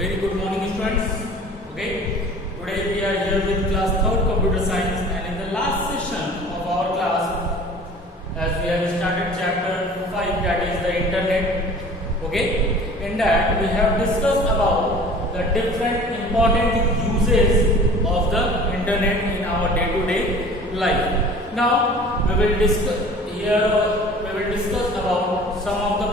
Very good morning, students. Okay, today we are here with class 3rd computer science, and in the last session of our class, as we have started chapter 5, that is the internet. Okay, in that we have discussed about the different important uses of the internet in our day-to-day life. Now we will discuss about some of the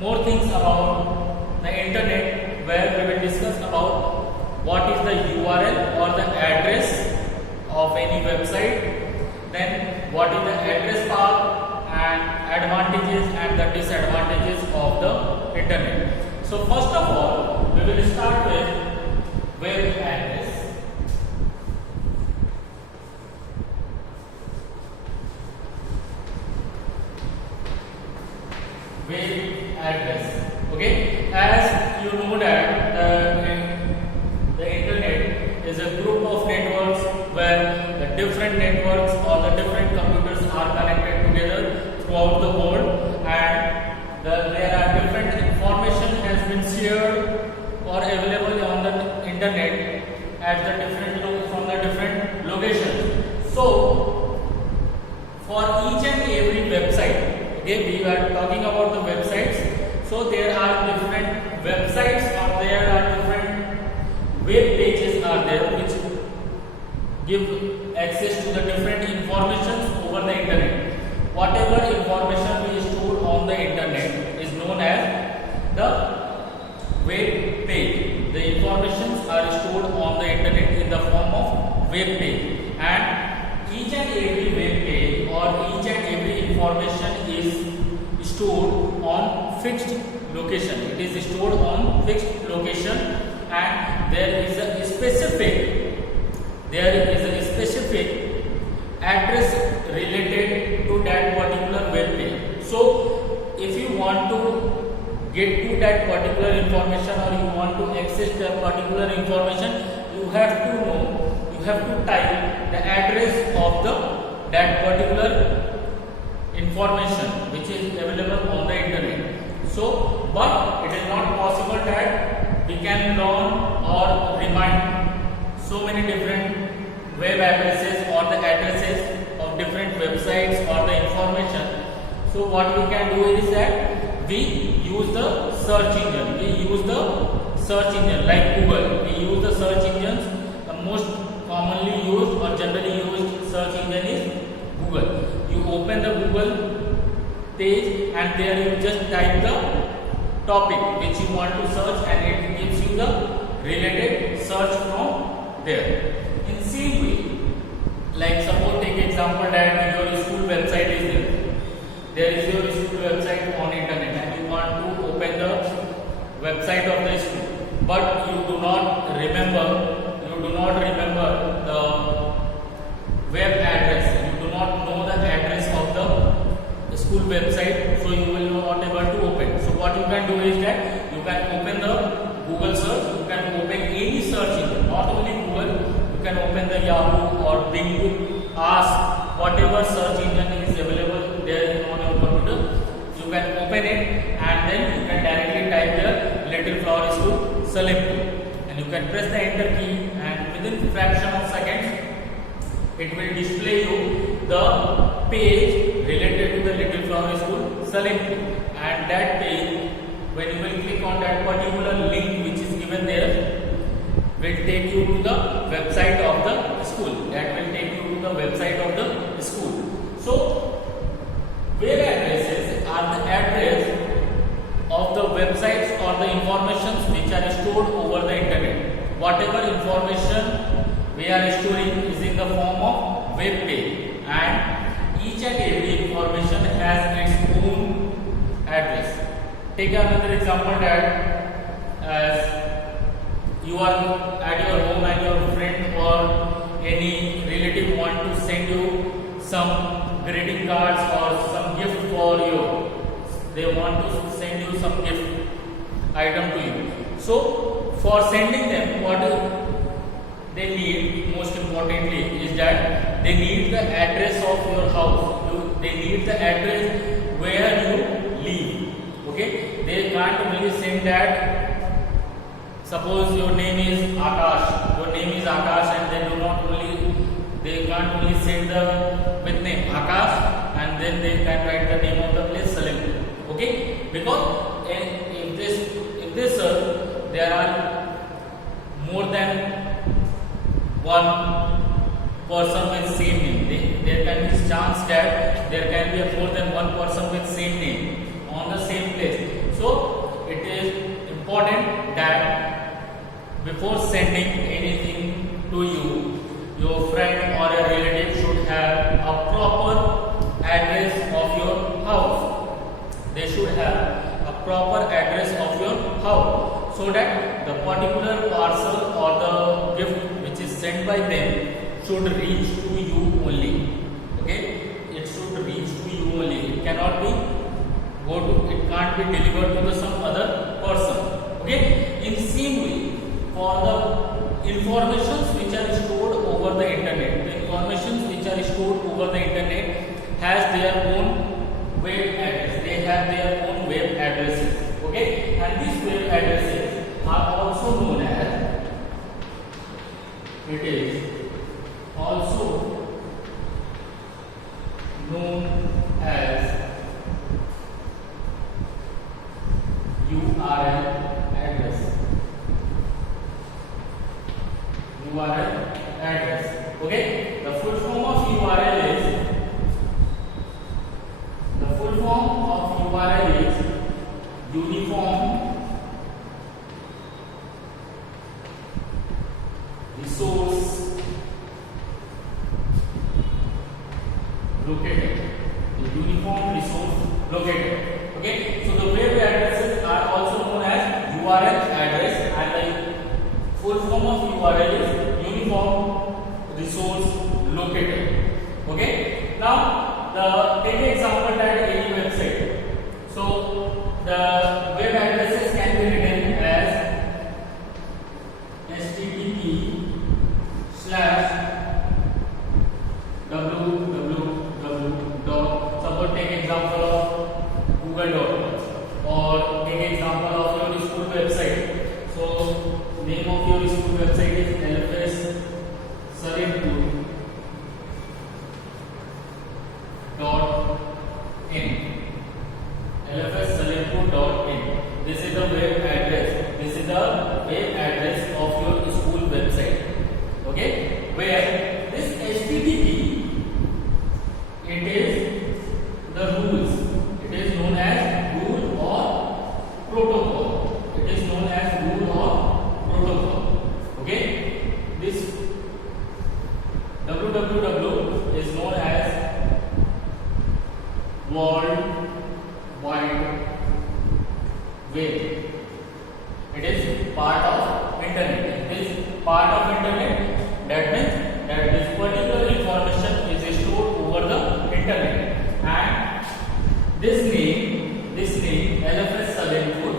more things about the internet, where we will discuss about what is the URL or the address of any website, then what is the address bar, and advantages and the disadvantages of the internet. So first of all, we will start with web address. Web address. Okay, as you know that the internet is a group of networks where the different networks or the different computers are connected together throughout the world, and there are different information has been shared or available on the internet at the from the different locations. So for each and every website, okay, we are talking about the websites. So there are different websites or there are different web pages are there which give access to the different informations over the internet. Whatever information is stored on the internet is known as the web page. The informations are stored on the internet in the form of web page, and each and every web page or each and every information is stored on fixed location. It is stored on fixed location, and there is a specific address related to that particular web page. So if you want to get to that particular information or you want to access that particular information, you have to type the address of that particular information which is available on the internet. So, but it is not possible that we can learn or remind so many different web addresses or the addresses of different websites or the information. So what we can do is that we use the search engine. We use the search engine like Google. We use the search engines. The most commonly used or generally used search engine is Google. You open the Google page and there you just type the topic which you want to search, and it gives you the related search from there. In same way, like suppose take example that your school website is there. There is your school website on internet and you want to open the website of the school, but you do not remember the web address. You do not know the address of the school website, so you will not able to open. So what you can do is that you can open the Google search. You can open any search engine, not only Google. You can open the Yahoo or Bing, Ask, whatever search engine is available there on your computer. You can open it and then you can directly type the Little Flower School Salimpur, and you can press the enter key, and within fraction of seconds it will display you the page related to the Little Flower School Salimpur, and that page, when you will click on that particular link which is given there, will take you to the website of the school. That will take you to the website of the school. So web addresses are the address of the websites or the informations which are stored over the internet. Whatever information we are storing is in the form of web page, and each and every information has its own address. Take another example that as you are at your home and your friend or any relative want to send you some greeting cards or some gift for you. They want to send you some gift item to you. So for sending them, what they need most importantly is that they need the address of your house. They need the address where you live. Okay, they can't be sent that, suppose your name is Akash, and they can't only send the with name Akash, and then they can write the name of the place Salim. Okay, because if this there are more than one person with same name, there can be chance that there can be more than one person with same name on the same place. So it is important that before sending anything to you, your friend or a relative should have a proper address of your house. They should have a proper address of your house, so that the particular parcel or the gift which is sent by them should reach to you only. Okay, it should reach to you only. It cannot be it can't be delivered to some other person. Okay, in same way, for the informations which are stored over the internet, the informations which are stored over the internet has their own web address. They have their own web addresses. Okay, and these web addresses are also known as, it is also known as URL address. URL address. Okay, the full form of URL is Uniform Resource Locator. The Uniform Resource Locator. Okay, so the web addresses are also known as URL address, and the full form of URL is Uniform Resource Locator. Okay, now take an example that any website. So the web addresses can be written as http://www. Suppose take example of Google.com, or take example of your school website. So name of your school website is LFS Salimpur.in. LFS Salimpur.in. This is the web address. This is the web address of your school website. Okay, where this HTTP, it is the rules. It is known as rule or protocol. It is known as rule or protocol. Okay, this www is known as World Wide Web. It is part of internet. It is part of internet. That means that this particular information is stored over the internet, and this name LFS Salimpur,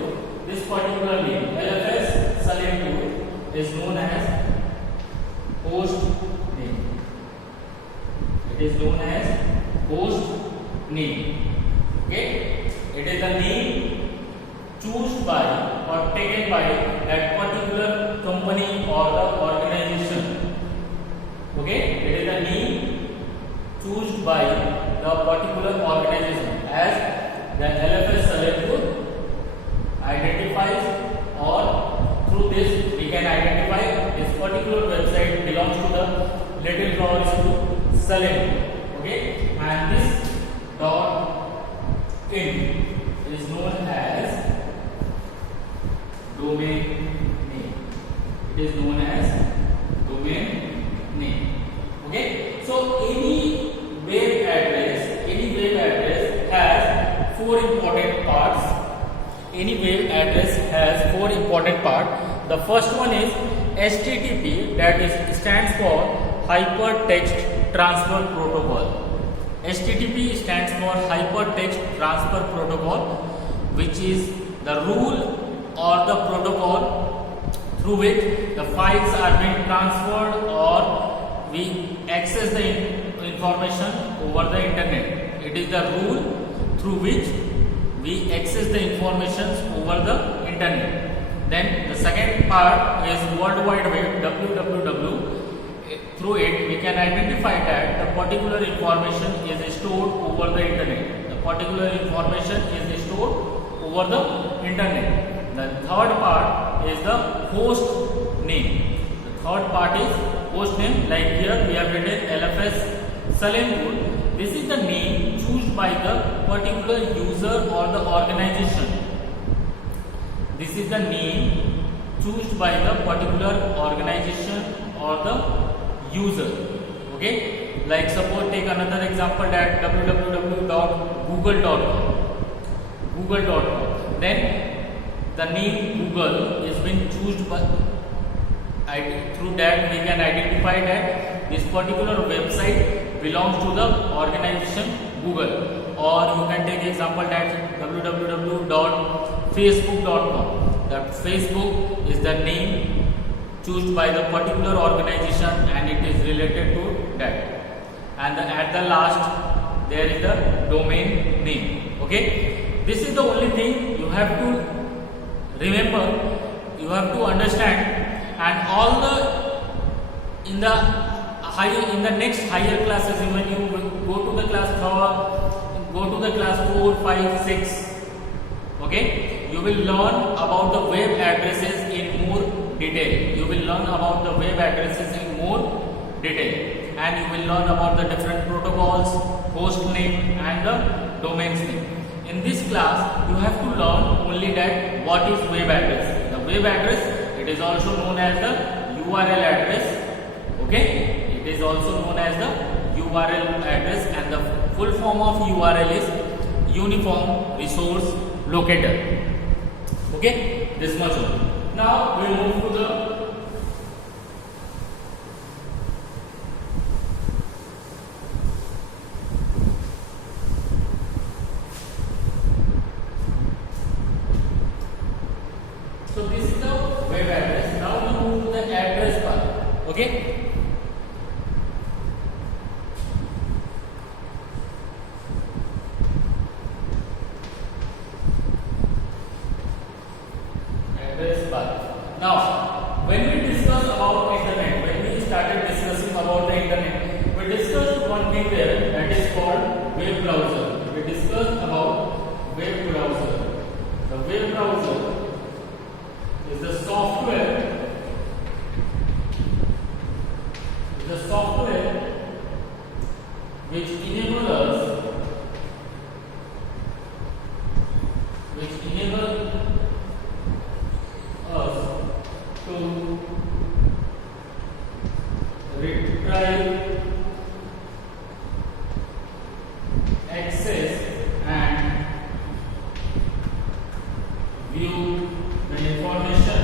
this particular name LFS Salimpur is known as host name. It is known as host name. Okay, it is the name chosen by or taken by that particular company or the organization. Okay, it is the name chosen by the particular organization, as the LFS Salimpur identifies, or through this we can identify this particular website belongs to the Little Flower School Salimpur. Okay, and this .in is known as domain name. It is known as domain name. Okay, so any web address has four important parts. Any web address has four important parts. The first one is HTTP, that is stands for Hypertext Transfer Protocol. HTTP stands for Hypertext Transfer Protocol, which is the rule or the protocol through which the files are being transferred or we access the information over the internet. It is the rule through which we access the informations over the internet. Then the second part is World Wide Web, www. Through it we can identify that the particular information is stored over the internet. The particular information is stored over the internet. The third part is the host name. The third part is host name. Like here we have written LFS Salempur. This is the name chosen by the particular user or the organization. This is the name chosen by the particular organization or the user. Okay, like suppose take another example that www.google.com. Then the name Google is been chosen by, through that we can identify that this particular website belongs to the organization Google. Or you can take example that www.facebook.com. That Facebook is the name chosen by the particular organization and it is related to that. And at the last there is the domain name. Okay, this is the only thing you have to remember, you have to understand. And all the in the next higher classes, when you go to the class 4, 5, 6, okay, you will learn about the web addresses in more detail. You will learn about the web addresses in more detail, and you will learn about the different protocols, host name and the domains name. In this class you have to learn only that what is web address. The web address, it is also known as the URL address. Okay, it is also known as the URL address, and the full form of URL is Uniform Resource Locator. Okay, this much only. Now we move to the this is the web address. Now we move to the address bar. Okay, address bar. Now when we discuss about internet, when we started discussing about the internet, we discussed one thing there, that is called web browser. We discussed about web browser. The web browser is the software which enable us to retrieve, access and view the information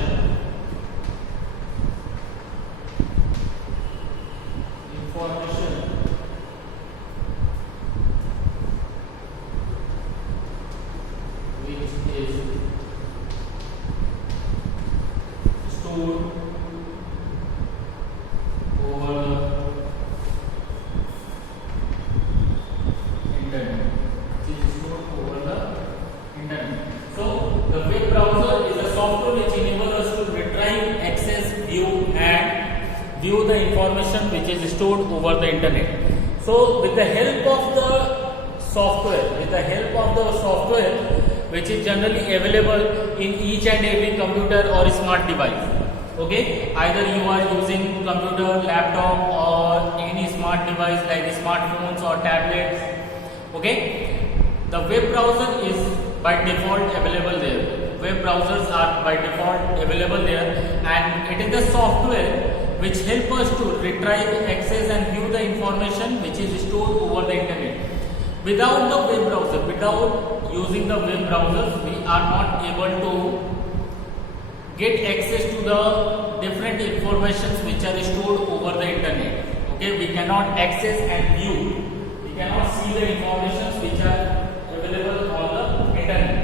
which is stored over the internet. So the web browser is a software which enables us to retrieve, access, view the information which is stored over the internet. So with the help of the software, which is generally available in each and every computer or smart device. Okay, either you are using computer, laptop or any smart device like smartphones or tablets. Okay, the web browser is by default available there. Web browsers are by default available there, and it is the software which help us to retrieve, access and view the information which is stored over the internet. Without the web browser, without using the web browsers, we are not able to get access to the different informations which are stored over the internet. Okay, we cannot access and view, we cannot see the informations which are available on the internet.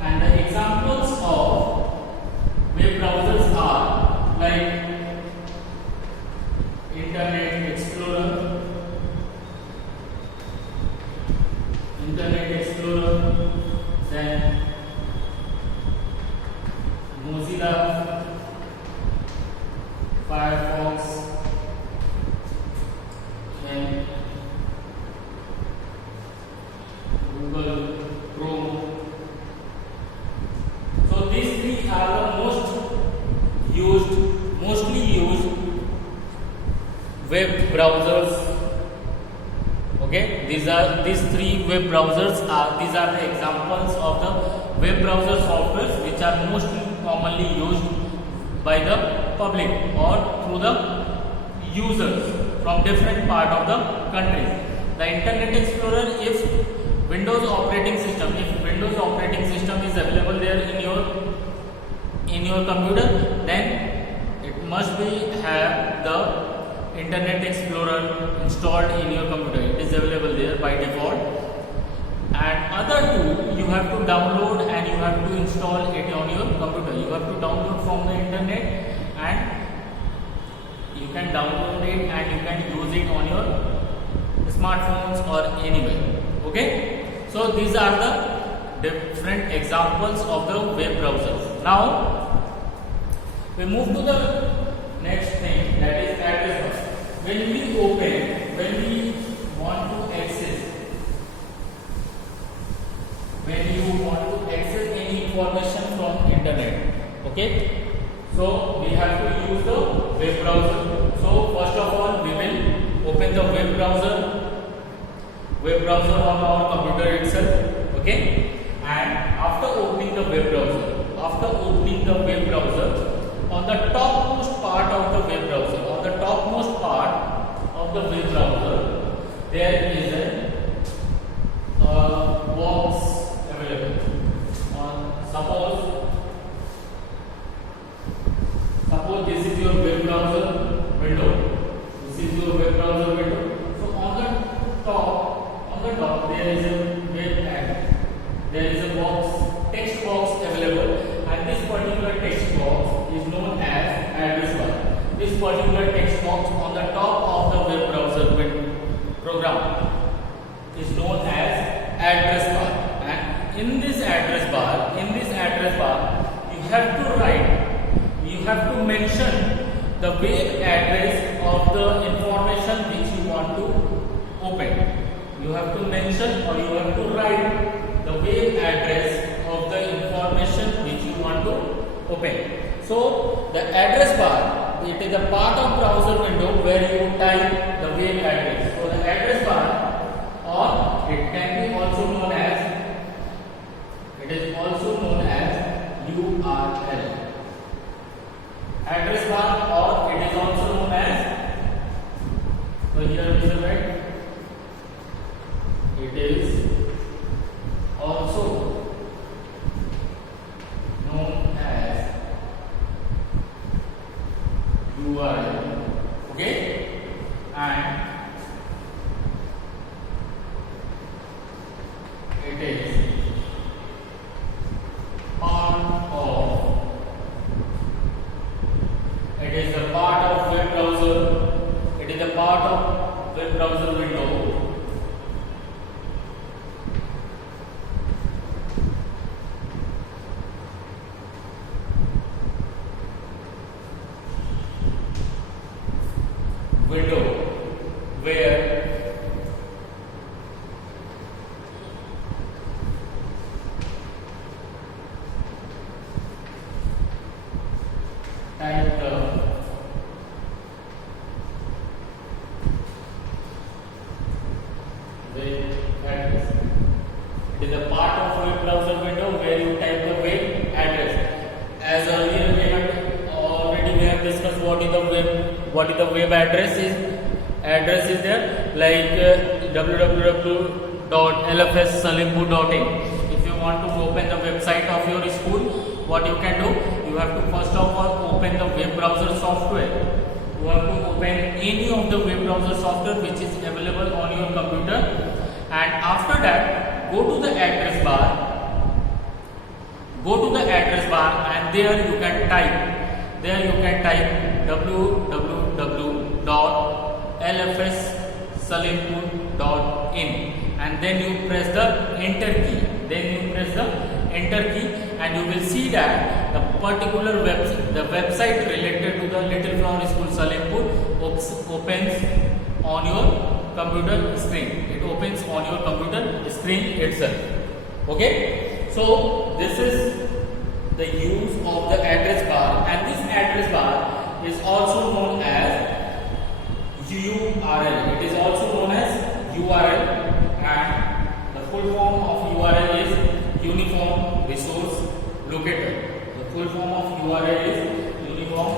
And the examples of web browsers are like Internet Explorer, then browsers. Okay, these three web browsers are the examples of the web browser softwares which are most commonly used by the public or through the users from different part of the country. The Internet Explorer, if Windows operating system is available there in your computer, then it must be have the Internet Explorer installed in your computer. It is available there by default. And other two, you have to download and you have to install it on your computer. You have to download from the internet and you can download it and you can use it on your smartphones or anywhere. Okay, so these are the different examples of the web browsers. Now we move to the next thing, that is address bus. When we want to access any information from internet, okay, so we have to use the web browser. So first of all, we will open the web browser on our computer itself, okay, and after opening the web browser, on the topmost part of the web browser, there is a box available. Suppose this is your web browser window. So on the top there is a web address. There is a text box available, and this particular text box is known as address bar. This particular text box on the top of the web browser program is known as address bar. And in this address bar, you have to mention the web address of the information which you want to open. You have to mention or you have to write the web address of the information which you want to open. So the address bar, it is a part of browser window where you type the web address. So the address bar, or it can be also known as, URL. Address bar, or it is also known as, so here is the right, it is also known as URL. Okay, and it is a part of web browser. It is a part of web browser window. Where type the web address. It is a part of web browser window where you type the web address. As earlier we have discussed what is the web address is. Address is there like www.lfssalimpur.in. If you want to open the website of your school, what you can do, you have to first of all open the web browser software. You have to open any of the web browser software which is available on your computer, and after that go to the address bar. And there you can type www.lfssalimpur.in, and then you press the enter key. And you will see that the particular website related to the Little Flower School Salimpur opens on your computer screen. It opens on your computer screen itself. Okay, so this is the use of the address bar, and this address bar is also known as URL. It is also known as URL, and the full form of URL is Uniform Resource Locator. The full form of URL is Uniform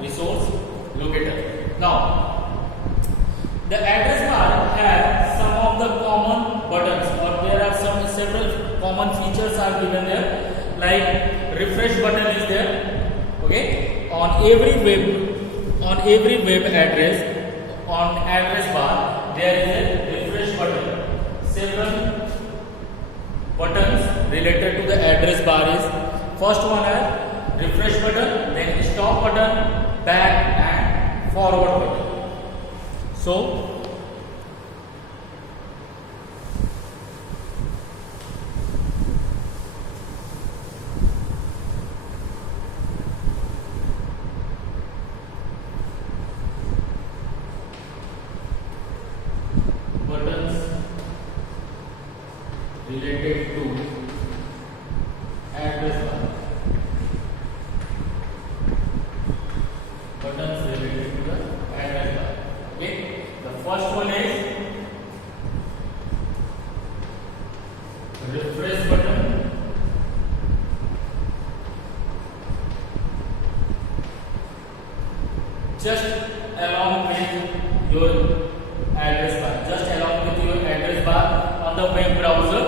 Resource Locator. Now, the address bar has some of the common buttons, or there are several common features are given there, like refresh button is there. Okay, on every web address, on address bar there is a refresh button. Several buttons related to the address bar is, first one is refresh button, then stop button, back and forward button. So buttons related to address bar. Buttons related to the address bar. Okay, the first one is refresh button. Just along with your address bar, just along with your address bar on the web browser,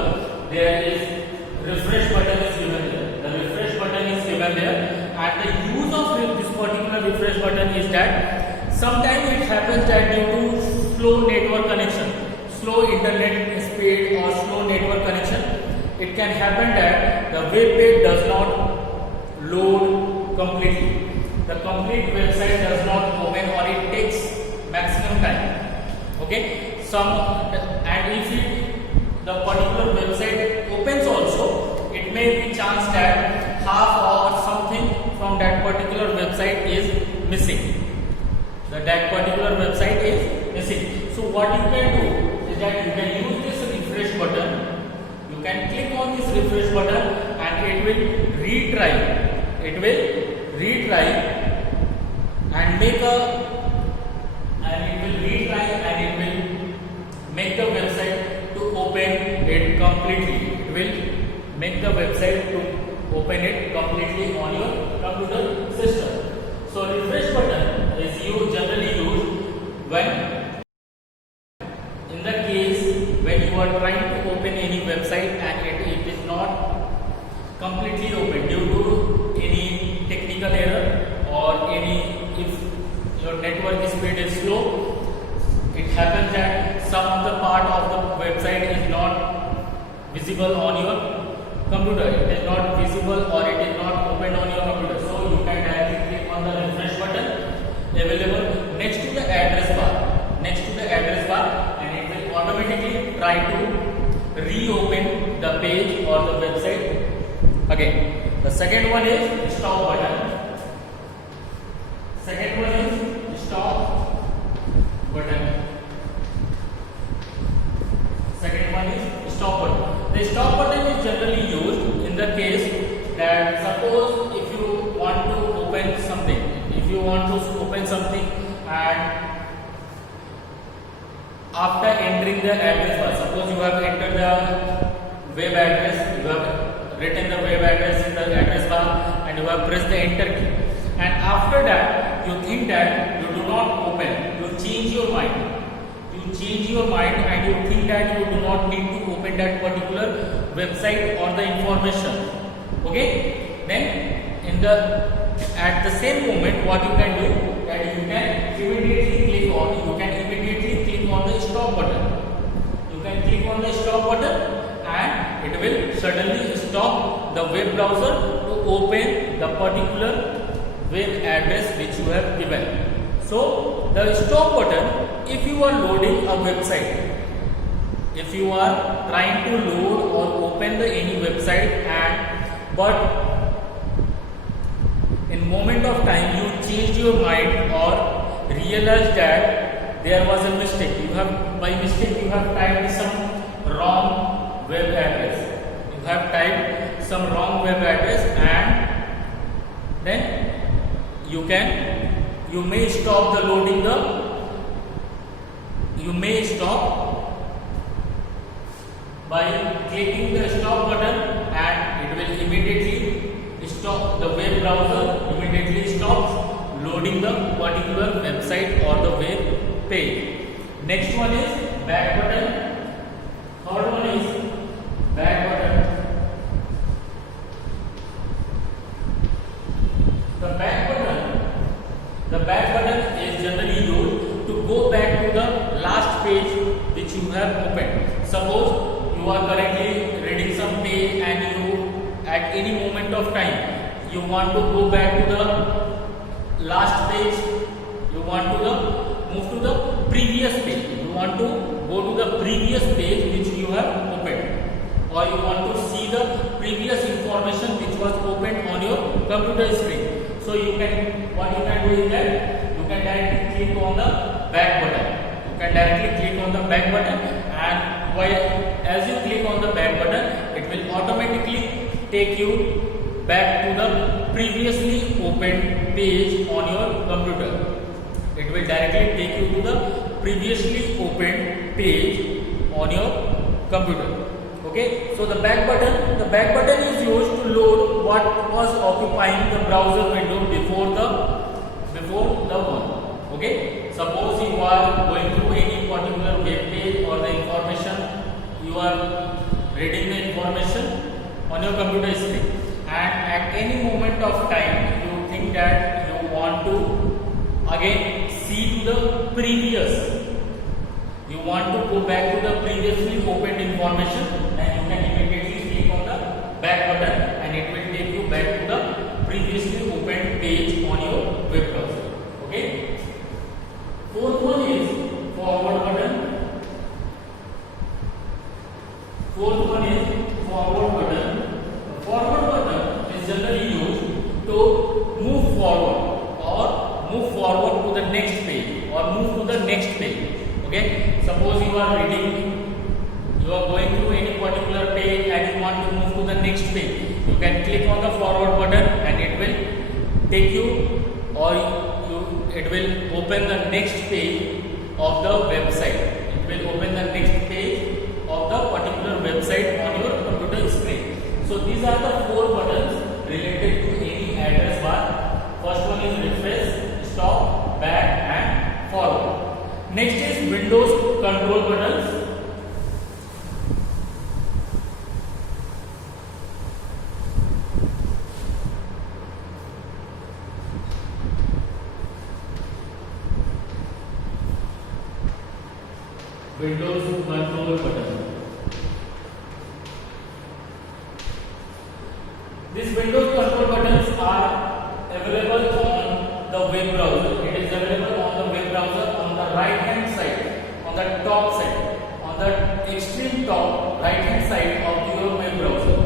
there is refresh button is given there. The refresh button is given there, and the use of this particular refresh button is that sometimes it happens that due to slow network connection, slow internet speed or slow network connection, it can happen that the web page does not load completely. The complete website does not open, or it takes maximum time. Okay, and if the particular website opens also, it may be chance that half or something from that particular website is missing. That particular website is missing. So what you can do is that you can use this refresh button. You can click on this refresh button and it will retry. It will retry and make the website to open it completely. It will make the website to open it completely on your computer system. So refresh button is generally used when, in the case when you are trying to open any website and it is not completely open due to any technical error or if your network speed is slow. It happens that some of the part of the website is not visible on your computer. It is not visible or it is not opened on your computer. So you can directly click on the refresh button available next to the address bar, and it will automatically try to reopen the page or the website again. The second one is stop button. Second one is stop button. Second one is stop button. The stop button is generally used in the case that suppose if you want to open something, and after entering the address bar, suppose you have entered the web address, you have written the web address in the address bar and you have pressed the enter key, and after that you think that you do not open, you change your mind and you think that you do not need to open that particular website or the information. Okay, then at the same moment what you can do, that you can immediately click on the stop button. You can click on the stop button and it will suddenly stop the web browser to open the particular web address which you have given. So the stop button, if you are loading a website, if you are trying to load or open any website but in moment of time you change your mind or realize that there was a mistake, by mistake you have typed some wrong web address, and then you may stop the loading the you may stop by clicking the stop button, and it will immediately stop, the web browser immediately stops loading the particular website or the web page. Next one is back button. Third one is back button. The back button is generally used to go back to the last page which you have opened. Suppose you are currently reading some page and you, at any moment of time, you want to go back to the last page, you want to move to the previous page, you want to go to the previous page which you have opened, or you want to see the previous information which was opened on your computer screen. So you can, what you can do is that you can directly click on the back button. You can directly click on the back button, and as you click on the back button, it will automatically take you back to the previously opened page on your computer. It will directly take you to the previously opened page on your computer. Okay, so the back button is used to load what was occupying the browser window before the one. Okay, suppose you are going through any particular web page or the information, you are reading the information on your computer screen, and at any moment of time you think that you want to again see to the previous, you want to go back to the previously opened information, then you can immediately click on the back button and it will take you back to the previously opened page on your web browser. Okay. Fourth one is forward button. Fourth one is forward button. The forward button is generally used to move forward or move forward to the next page or move to the next page. Okay, suppose you are reading, you are going through any particular page and you want to move to the next page. You can click on the forward button and it will take you, or it will open the next page of the website. It will open the next page of the particular website on your computer screen. So these are the four buttons related to any address bar. First one is refresh, stop, back and forward. Next is Windows control buttons. Windows control button. These Windows control buttons are available on the web browser. It is available on the web browser on the right hand side, on the top side, on the extreme top right hand side of your web browser.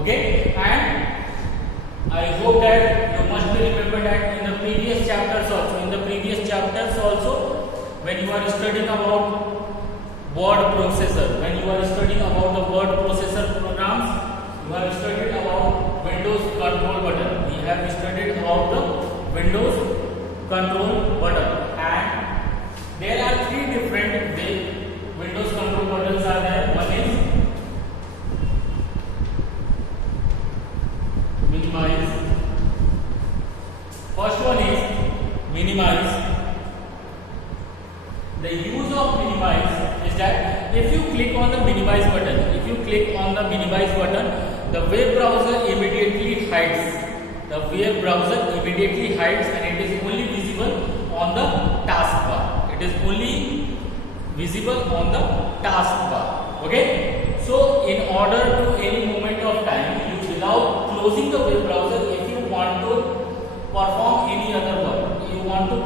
Okay, and I hope that you must be remember that in the previous chapters also, when you are studying about word processor, when you are studying about the word processor programs, you have studied about Windows control button. We have studied about the Windows control button, and there are three different Windows control buttons are there. One is minimize. First one is minimize. The use of minimize is that if you click on the minimize button, the web browser immediately hides. The web browser immediately hides, and it is only visible on the taskbar. It is only visible on the taskbar. Okay. So, in order to any moment of time, without closing the web browser, if you want to perform any other work, you want to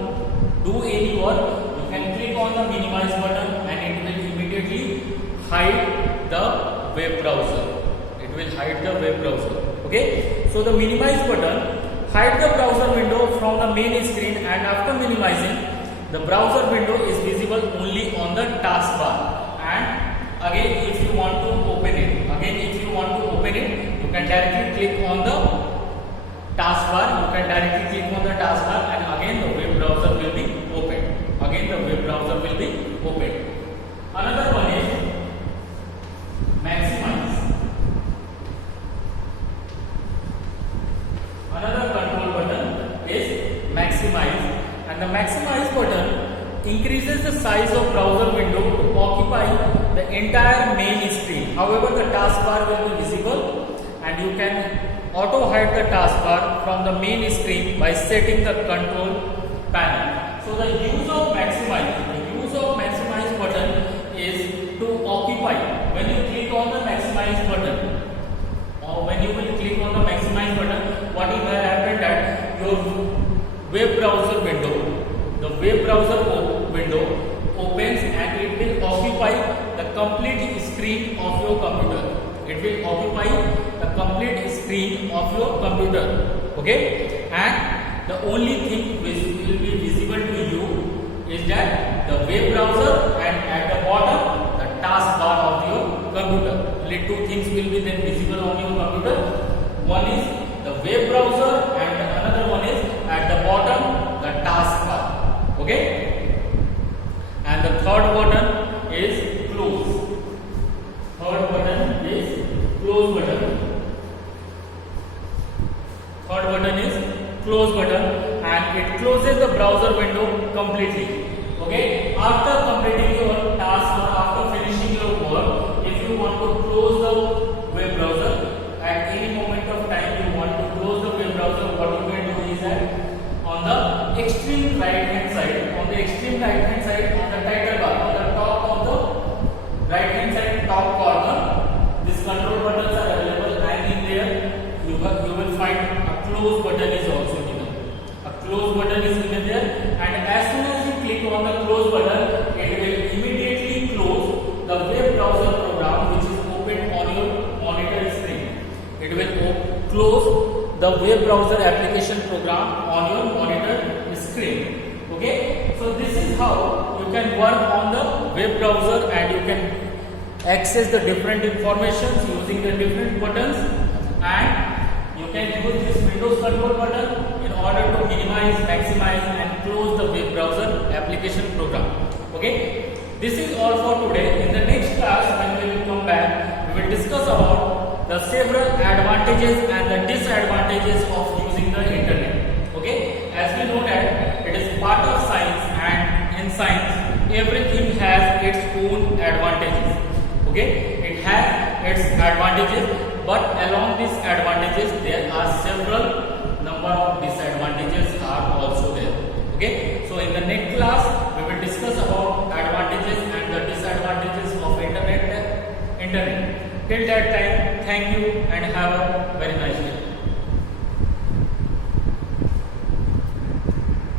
do any work, you can click on the minimize button and it will immediately hide the web browser. It will hide the web browser. Okay. So the minimize button hide the browser window from the main screen, and after minimizing, the browser window is visible only on the taskbar. And again, if you want to open it, you can directly click on the taskbar. And again the web browser will be opened. Another one is maximize. Another control button is maximize, and the maximize button increases the size of browser window to occupy the entire main screen. However, the taskbar will be visible, and you can auto hide the taskbar from the main screen by setting the control panel. So the use of maximize button is to occupy. When you click on the maximize button, or when you will click on the maximize button, what will happen that your web browser window, the web browser window opens, and it will occupy the complete screen of your computer. It will occupy the complete screen of your computer. Okay, and the only thing which will be visible to you is that the web browser, and at the bottom the taskbar of your computer. Only two things will be then visible on your computer. One is the web browser, and another one is at the bottom the taskbar. Okay, and the third button is close. Third button is close button. Third button is close button, and it closes the browser window completely. Okay, after completing your task or after finishing your work, if you want to close the web browser at any moment of time, you want to close the web browser, what you can do is that on the extreme right hand side, on the title bar, on the top of the right hand side top corner, these control buttons are available, and in there you will find a close button is also given. A close button is given there, and as soon as you click on the close button, it will immediately close the web browser program which is open on your monitor screen. It will close the web browser application program on your monitor screen. Okay, so this is how you can work on the web browser, and you can access the different informations using the different buttons, and you can use this Windows control button in order to minimize, maximize, and close the web browser application program. Okay, this is all for today. In the next class, when we will come back, we will discuss about the several advantages and the disadvantages of using the internet. Okay, as we know that it is part of science, and in science everything has its own advantages. Okay, it has its advantages, but along these advantages there are several number of disadvantages are also there. Okay, so in the next class we will discuss about advantages and the disadvantages of internet. Till that time, thank you and have a very nice day.